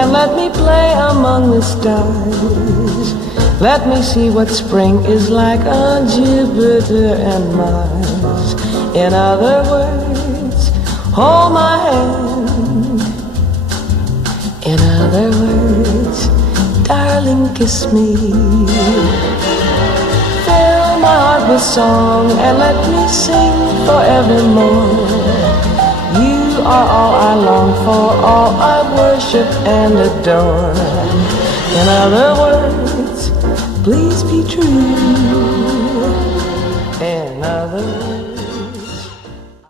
and let me play among the stars. Let me see what spring is like on Jupiter and Mars. In other words, hold my hand. In other words, darling, kiss me. Fill my heart with song and let me sing forevermore. You are all I long for, all I worship and adore. In other words, please be true. In other words,